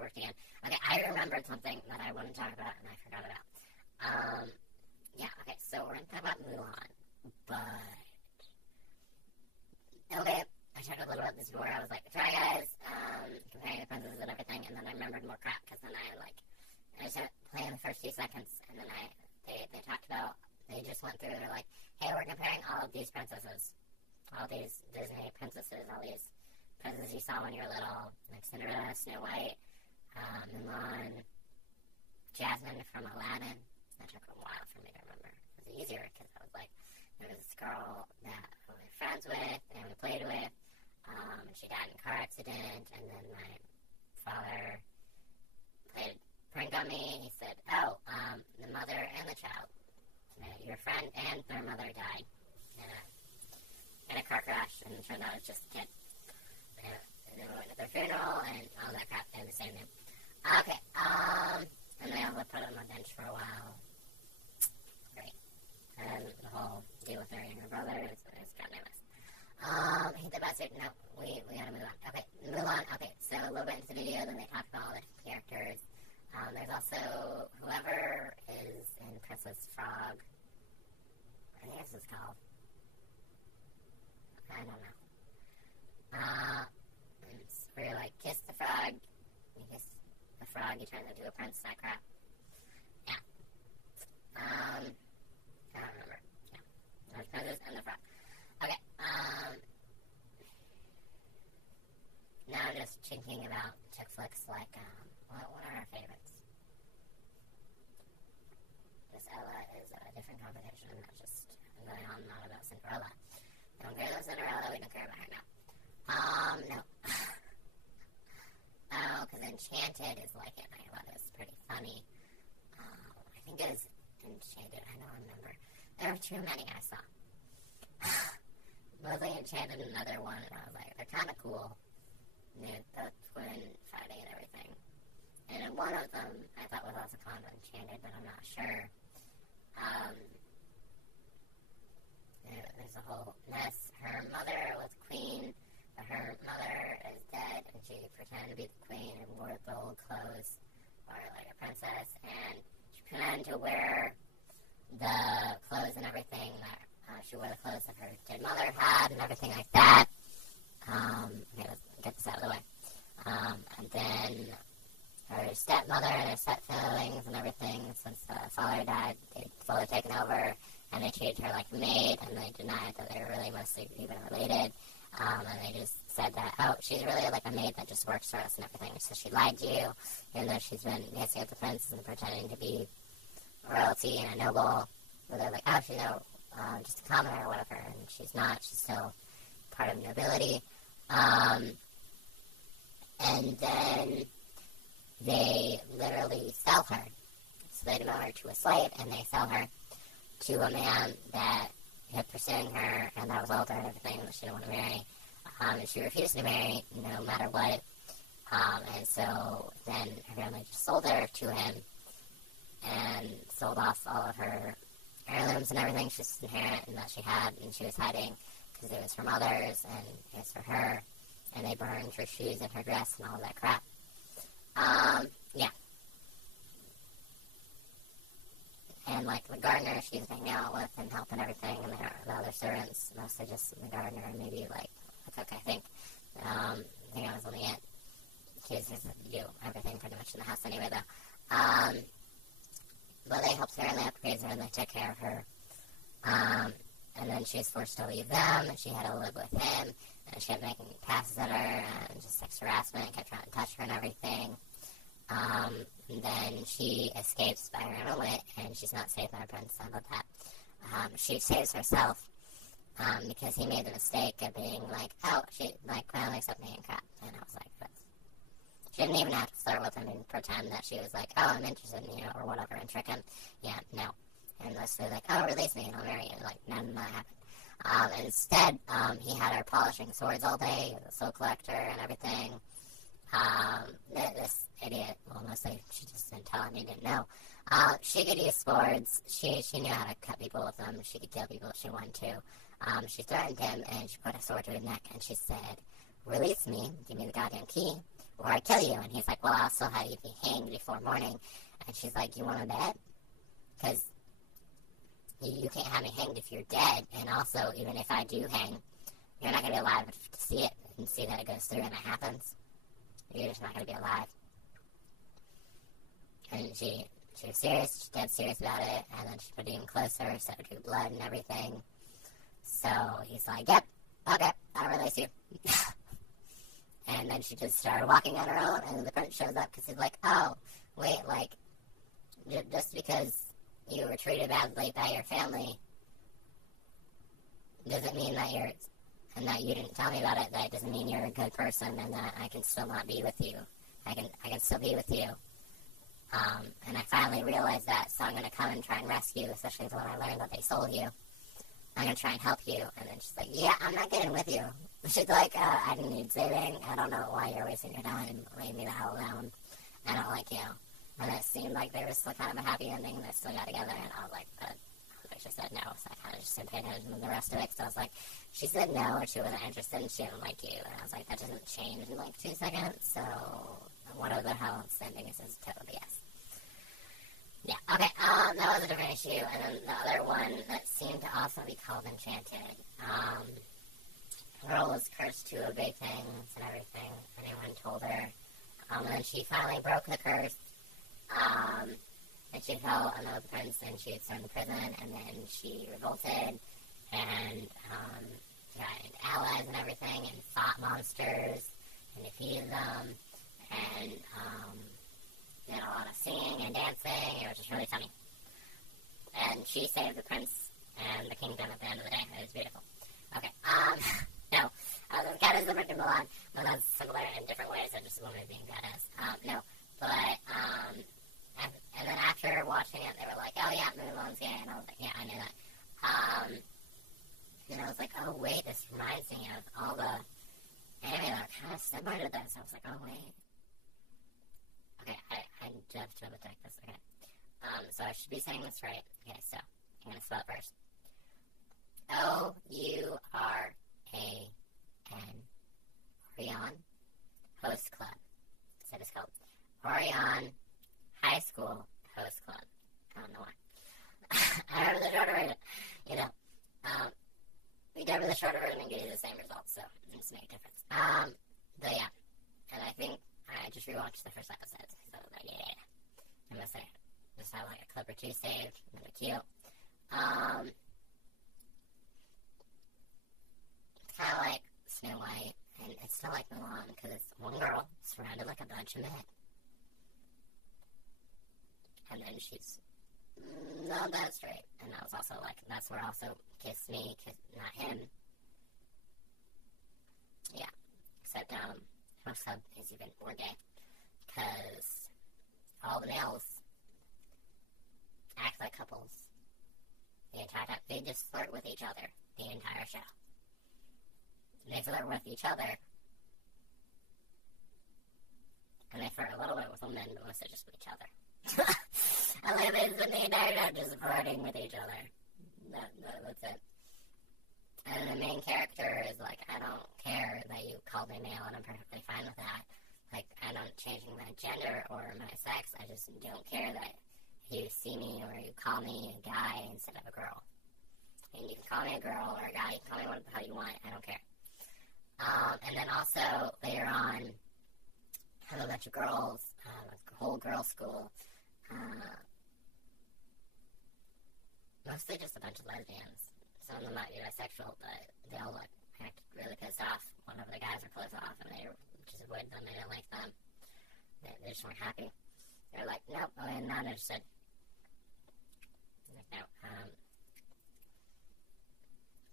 worked again. Okay, I remembered something that I wouldn't talk about and I forgot about. Okay, so we're going to talk about Mulan, but... Okay, I talked a little about this before. I was like, try guys, comparing the princesses and everything, and then I remembered more crap, because then I started playing the first few seconds, and then they talked about, they just went through, they're like, hey, we're comparing all of these princesses, all these Disney princesses, all these princesses you saw when you were little, like Cinderella, Snow White, Mulan, Jasmine from Aladdin. That took a while for me to remember. It was easier, because I was like, there was this girl that we were friends with, and we played with, and she died in a car accident, and then my father prank on me, and he said, the mother and the child, your friend and their mother died in a car crash, and it turned out it was just a kid. And they went to their funeral, and all that crap, they had the same name. Okay, and they also put on the bench for a while. Great. And the whole deal with her and her brother is kind of nice. Hate the bastard. No, we gotta move on. Okay, Mulan. Okay, so a little bit into the video, then they talked about all the characters. There's also whoever is in Princess Frog. I think that's what it's called. I don't know. It's where you like kiss the frog. You kiss the frog, you turn into a prince, that crap. Yeah. I don't remember. Yeah. There's Princess and the Frog. Okay. Now just thinking about chick flicks like, what are our favorites? This Ella is a different competition, not just going on not about Cinderella. We don't care about Cinderella, we don't care about her now. No. Oh, because Enchanted is like it, and I thought it was pretty funny. I think it was Enchanted, I don't remember. There were too many I saw. Mostly Enchanted and another one, and I was like, they're kind of cool. The twin fighting and everything. And one of them I thought was also kind of Enchanted, but I'm not sure. There's a whole mess. Her mother was queen, but her mother is dead, and she pretended to be the queen and wore the old clothes, or like a princess, and she pretended to wear the clothes and everything that she wore the clothes that her dead mother had and everything like that. Okay, let's get this out of the way. And then her stepmother and her stepsiblings and everything, since the father died, they'd fully taken over, and they treated her like a maid, and they denied that they were really mostly even related. And they just said that, oh, she's really like a maid that just works for us and everything, so she lied to you, even though she's been dancing with the prince and pretending to be royalty and a noble. But they're like, oh, she's just a commoner or whatever, and she's not. She's still part of nobility. And then they literally sell her. So they devote her to a slave, and they sell her to a man that kept pursuing her, and that was older and everything, that she didn't want to marry. And she refused to marry, no matter what. And so then her family just sold her to him, and sold off all of her heirlooms and everything she was inherent and that she had, and she was hiding, because it was her mother's, and it's for her. And they burned her shoes and her dress and all that crap. Yeah. And, like, the gardener she's hanging out with and helping everything, and the other servants, mostly just the gardener, and maybe, like, the cook, I think. I think I was only it. She was just do everything pretty much in the house anyway, though. But they helped her, and they upgraded her, and they took care of her. And then she was forced to leave them, and she had to live with him, and she kept making passes at her, and just sex harassment, kept trying to touch her and everything. And then she escapes by her own wit, and she's not saved by her prince. How about that? She saves herself, because he made the mistake of being like, oh, she, like, finally accepted me and crap. And I was like, that's... She didn't even have to flirt with him and pretend that she was like, oh, I'm interested in you, or whatever, and trick him. Yeah, no. And they're like, oh, release me, and I'll marry you. And, like, none of that happened. Instead, he had her polishing swords all day, the soul collector and everything. This idiot, well, mostly she just didn't tell him, he didn't know. She could use swords. She knew how to cut people with them. She could kill people if she wanted to. She threatened him, and she put a sword to his neck, and she said, release me, give me the goddamn key, or I kill you. And he's like, well, I'll still have you be hanged before morning. And she's like, you want to bet? Because you can't have me hanged if you're dead. And also, even if I do hang, you're not going to be alive to see it and see that it goes through and it happens. You're just not going to be alive. And she was serious, she's dead serious about it, and then she put it even closer, so it drew blood and everything. So he's like, yep, okay, I'll release you. And then she just started walking on her own, and the prince shows up because he's like, oh, wait, like, just because you were treated badly by your family doesn't mean that and that you didn't tell me about it, that doesn't mean you're a good person and that I can still not be with you. I can still be with you. And I finally realized that, so I'm going to come and try and rescue, especially when I learned that they sold you. I'm going to try and help you. And then she's like, yeah, I'm not getting with you. She's like, I didn't need saving. I don't know why you're wasting your time. Leave me the hell alone. I don't like you. And it seemed like there was still kind of a happy ending. They still got together, and I was like, she said no, so I kind of just didn't pay attention to the rest of it, because I was like, she said no, or she wasn't interested, and she didn't like you, and I was like, that doesn't change in like 2 seconds, so whatever the hell it's ending is total BS. Yeah, okay, that was a different issue, and then the other one that seemed to also be called Enchanted, the girl was cursed to obey things and everything, anyone told her, and then she finally broke the curse, and she fell in love with the prince, and she was thrown in prison, and then she revolted, and got allies and everything, and fought monsters, and defeated them, and did a lot of singing and dancing. It was just really funny. And she saved the prince and the kingdom at the end of the day. It was beautiful. Okay, no, it was kind of similar to Mulan, but that's similar in different ways, and just a woman being badass. No, but, and then after watching it, they were like, oh yeah, Mulan's gay, and I was like, yeah, I knew that. And I was like, oh wait, this reminds me of all the anime that are kind of similar to this. I was like, oh wait. Okay, I have to double check this, okay. So I should be saying this right. Okay, so, I'm gonna spell it first. Ouran Host Club. So it's called Ouran Highschool Host Club. I don't know why. I remember the shorter version. You know, we go over the shorter version and get you the same results, so it doesn't make a difference. But yeah, and I think I just rewatched the first episode, so like, yeah, I'm gonna say, just have like a clip or two saved, really cute. It's kind of like Snow White, and it's still like Mulan, because it's one girl surrounded like a bunch of men. And then she's not that straight, and that was also like, that's where also Kiss Me, not him. Yeah, except, Host Club is even more gay, because all the males act like couples the entire time. They just flirt with each other the entire show. They flirt with each other, and they flirt a little bit with women, but mostly just with each other. I like they spend the entire time just flirting with each other. That's it. And the main character is like, I don't care that you called me male, and I'm perfectly fine with that. Like, I'm not changing my gender or my sex. I just don't care that you see me or you call me a guy instead of a girl. And you can call me a girl or a guy. You can call me what the hell you want. I don't care. And then also, later on, have a bunch of girls, a whole girls' school. Mostly just a bunch of lesbians. Some of them might be bisexual, but they all act really pissed off whenever the guys are close off, and they just avoid them. They didn't like them. They just weren't happy. They're like, nope, I'm not interested. Like, no.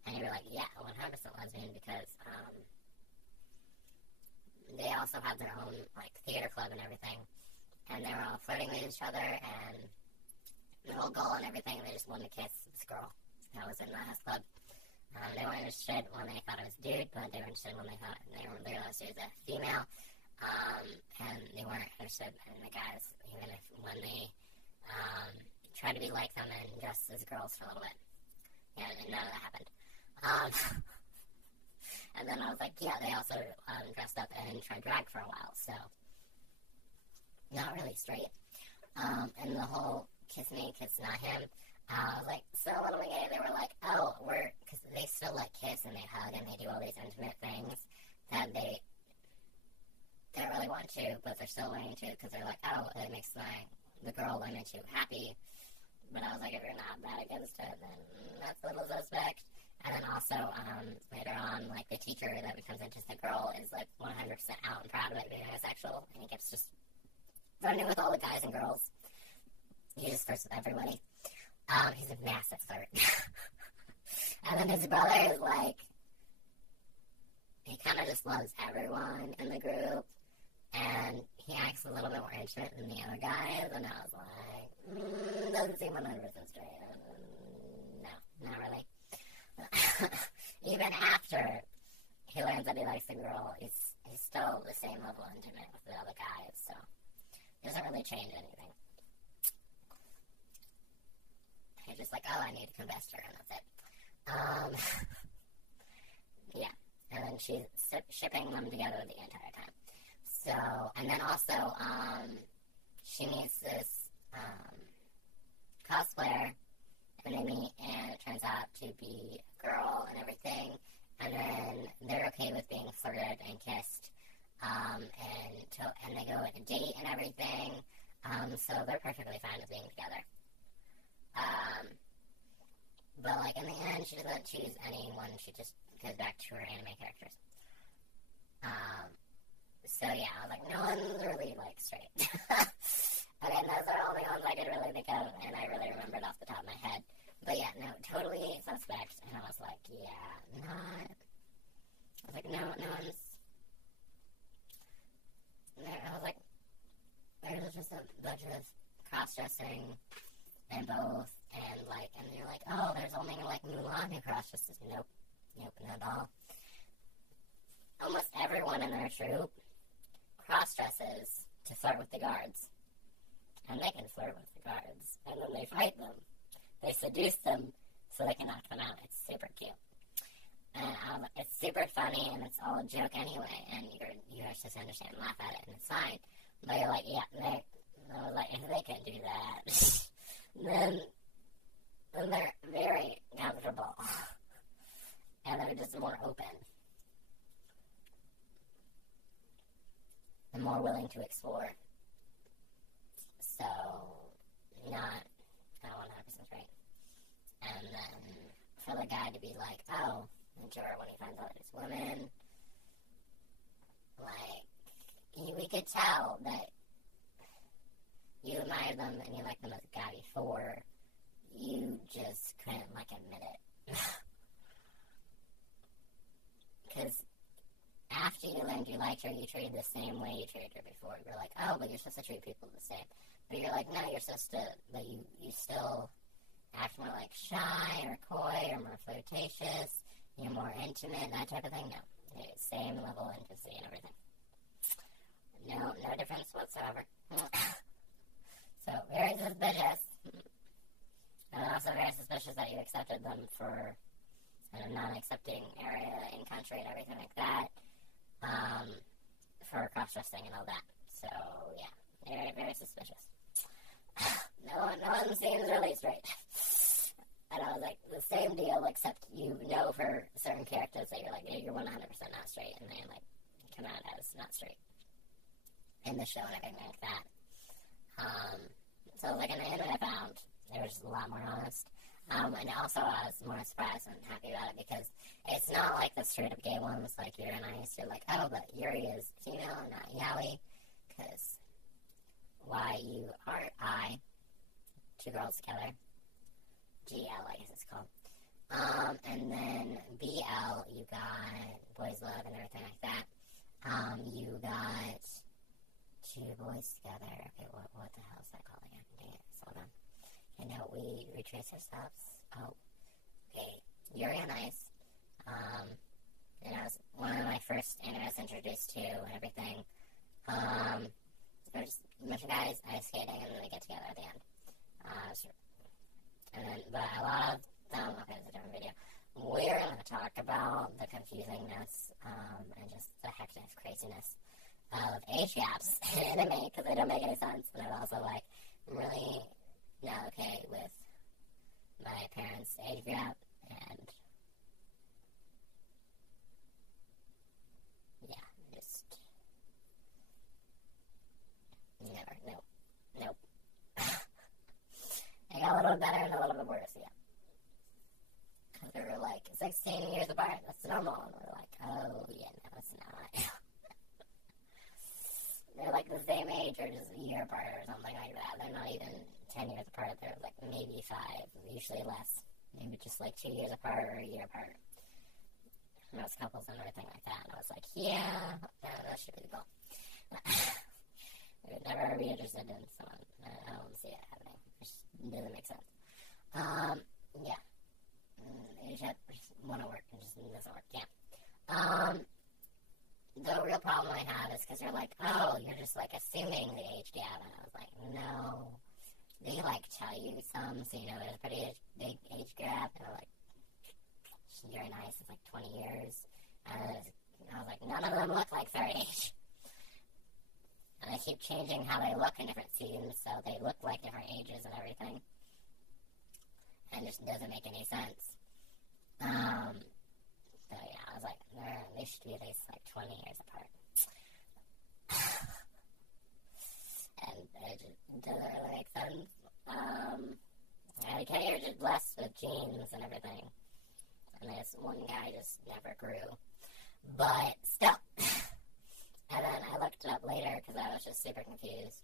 And you were like, yeah, 100% lesbian, because they also have their own like theater club and everything, and they were all flirting with each other, and the whole goal and everything, they just wanted to kiss this girl that was in the house club. They weren't interested when they thought it was a dude, but they were interested when they realized it was a female, and they weren't interested in the guys, even if when they tried to be like them and dress as girls for a little bit. Yeah, and none of that happened. And then I was like, yeah, they also dressed up and tried drag for a while, so straight. And the whole kiss me, kiss not him, I was like, so when we gay, they were like, oh, because they still like kiss and they hug and they do all these intimate things that they don't really want to, but they're still learning to, because they're like, oh, it makes the girl I'm into happy. But I was like, if you're not that against it, then that's a little suspect. And then also, later on, like, the teacher that becomes into the girl is, like, 100% out and proud of it being bisexual, and he gets just running with all the guys and girls. He just flirts with everybody. He's a massive flirt. And then his brother is, like, he kind of just loves everyone in the group, and he acts a little bit more intimate than the other guys, and I was like, doesn't seem 100% straight. No, not really. Even after he learns that he likes the girl, he's still the same level of intimate with the other guys, so it doesn't really change anything. He's just like, oh, I need to confess to her, and that's it. Yeah, and then she's shipping them together the entire time. So, and then also, she meets this cosplayer, and they meet, and it turns out to be a girl and everything, and then they're okay with being flirted and kissed, and they go on a date and everything, so they're perfectly fine with being together. But, like, in the end, she doesn't choose anyone, she just goes back to her anime characters. So, yeah, I was like, no one's really, like, straight. Okay, and those are all the ones I could really think of, and I really remembered off the top of my head. But, yeah, no, totally suspect, and I was like, yeah, not... I was like, no one's... I was like, there's just a bunch of cross-dressing in both, and, like, and you're like, oh, there's only, like, Mulan who cross-dresses. Nope, not at all. Almost everyone in their troop cross-dresses to flirt with the guards. And they can flirt with the guards, and then they fight them. They seduce them so they can knock them out. It's super cute. And it's super funny, and it's all a joke anyway, and you just understand and laugh at it, and it's fine. But you're like, yeah, I was like, if they can do that, then they're very comfortable. And they're just more open. And more willing to explore. So, not 100% right. And then for the guy to be like, oh, mature when he finds out it's women, like, we could tell that you admire them and you like them as a guy before, you just couldn't, like, admit it. Because after you learned you liked her, you treated the same way you treated her before. You're like, oh, but you're supposed to treat people the same. But you're like, no, you're supposed to, but you still act more like shy or coy or more flirtatious, you're more intimate, that type of thing. No, same level of intimacy and everything. No difference whatsoever. So, very suspicious. And also very suspicious that you accepted them for a non-accepting area in country and everything like that, for cross-dressing and all that. So, yeah, very, very suspicious. No one seems really straight. And I was like, the same deal, except you know for certain characters that you're like, you're 100% not straight, and they, like, come out as not straight in the show and everything like that. So, like, in the end that I found, they were just a lot more honest. And also I was more surprised and happy about it because it's not like the straight up gay ones like Yuri and I used to like, oh, but Yuri is female and not yaoi, because Y-U-R-I, two girls together, G-L I guess it's called. And then B-L, you got boys love and everything like that. You got two boys together. Okay, what the hell is that called again? Dang it, hold on. I know we retrace our steps. Oh, okay. Yuri on Ice. And I was one of my first anime I was introduced to and everything. There's a bunch of guys ice skating and then they get together at the end. But a lot of them, okay, it's a different video. We're going to talk about the confusingness and just the hectic craziness of age gaps in anime because they don't make any sense. And I'm also like, I'm really not okay with my parents' age gap, and yeah, just never, nope. It got a little bit better and a little bit worse, yeah. Because they were like 16 years apart, that's normal, and we're like, oh yeah, no, it's not. They're like the same age or just a year apart or something like that. They're not even 10 years apart. They're like maybe 5, usually less. Maybe just like 2 years apart or a year apart. Most couples and everything like that. And I was like, yeah, that should be the goal. I would never be interested in someone. I don't see it happening. It just doesn't make sense. Yeah. You just want to work. It just doesn't work. Yeah. The real problem I have is because they're like, oh, you're just like assuming the age gap. And I was like, no. They like tell you some, so you know there's a pretty big age gap. And they're like, you're nice, it's like 20 years. And I was like, none of them look like their age. And they keep changing how they look in different scenes, so they look like different ages and everything. And it just doesn't make any sense. So yeah, I was like, they should be at least like 20 years apart. And it just doesn't really make sense. I cared less with jeans and everything. And this one guy just never grew. But still. And then I looked it up later because I was just super confused.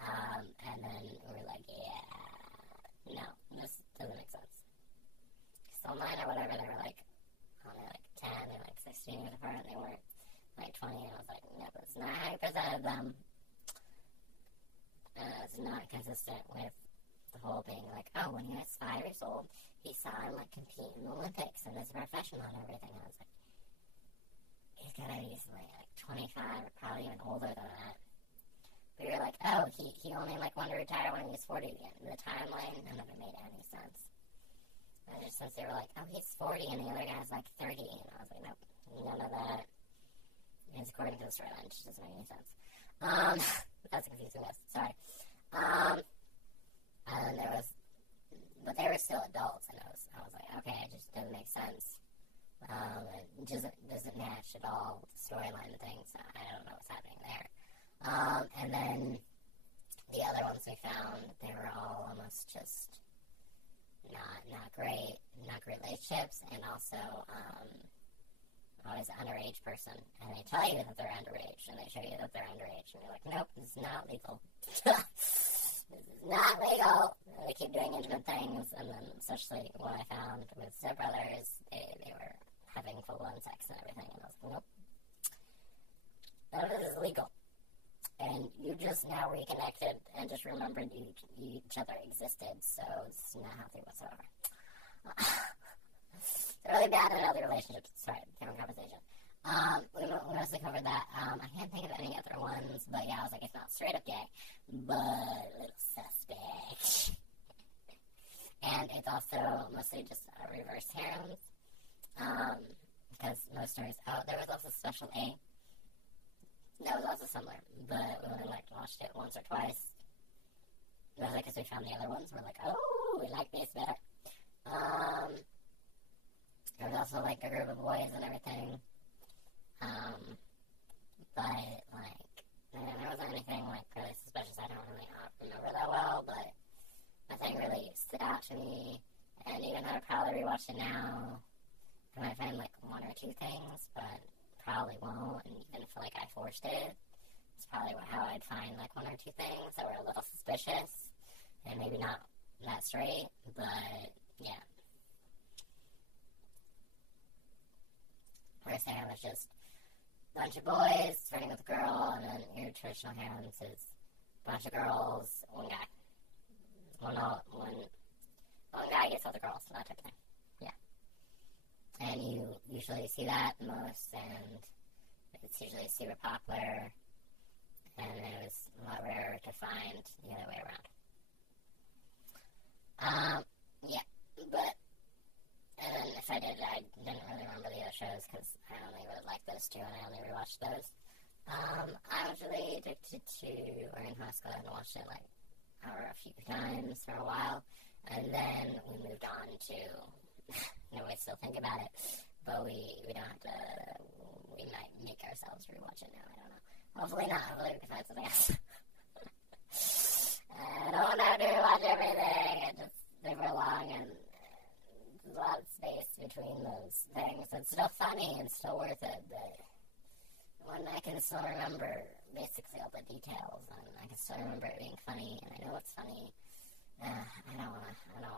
And then we were like, yeah, no, this doesn't make sense. So mine or whatever, they were like, only like 10 and like 16 years apart, and they weren't like 20, and I was like, no, that's not how you presented them. It's not consistent with the whole being like, oh, when he was 5 years old, he saw him like compete in the Olympics and as a professional and everything. And I was like, he's gotta be like 25 or probably even older than that. But you're like, oh, he only like wanted to retire when he was 40 again. The timeline, none of it made any sense. And just since they were like, oh, he's 40 and the other guy's like 30, and I was like, nope, none of that is according to the storyline. It just doesn't make any sense. That's confusing, yes, sorry. And there was, but they were still adults, and I was like, okay, it just doesn't make sense. It doesn't match at all with the storyline and things, so I don't know what's happening there. And then the other ones we found, they were all almost just not great relationships, and also always an underage person, and they tell you that they're underage, and they show you that they're underage, and you're like, nope, this is not legal. This is not legal. And they keep doing intimate things, and then especially what I found with stepbrothers, they were having full-on sex and everything, and I was like, nope. None of this is legal. And you just now reconnected and just remembered each other existed, so it's not healthy whatsoever. It's really bad in other relationships. Sorry, different conversation. We mostly covered that. I can't think of any other ones, but yeah, I was like, it's not straight up gay, but a little suspect. And it's also mostly just reverse harems, because most stories, there was also Special A. That was also similar, but we only watched it once or twice. It was like, because we found the other ones, we're like, oh, we like these better. There was also like a group of boys and everything. But like, there wasn't anything like really suspicious. I don't really remember that well, but nothing really stood out to me. And even though I probably rewatch it now, I might find like 1 or 2 things, but probably won't. And even if like I forced it, it's probably how I'd find like 1 or 2 things that were a little suspicious, and maybe not that straight, but yeah. First harem was just a bunch of boys flirting with a girl, and then your traditional harems is a bunch of girls, one guy. One guy gets all the girls, that type of thing. Yeah. And you usually see that most, and it's usually super popular, and it was a lot rarer to find the other way around. Yeah, but, and then if I did, I didn't really remember the other shows, because I only really liked those 2, and I only rewatched those. I was really addicted to Ouran Highschool and watched it like a few times for a while, and then we moved on to. No, we still think about it, but we don't have to. We might make ourselves rewatch it now. I don't know. Hopefully not. Hopefully we can find something else. I don't have to rewatch everything. It's super long and there's a lot of space between those things. It's still funny and still worth it, but when I can still remember basically all the details and I can still remember it being funny and I know it's funny, I don't wanna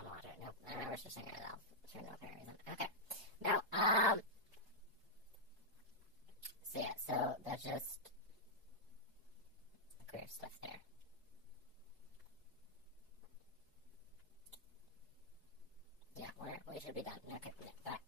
watch it. Nope. I remember switching it off for no apparent reason. Okay. Now, so yeah, so that's just queer stuff there. Yeah, we should be done. Okay, bye.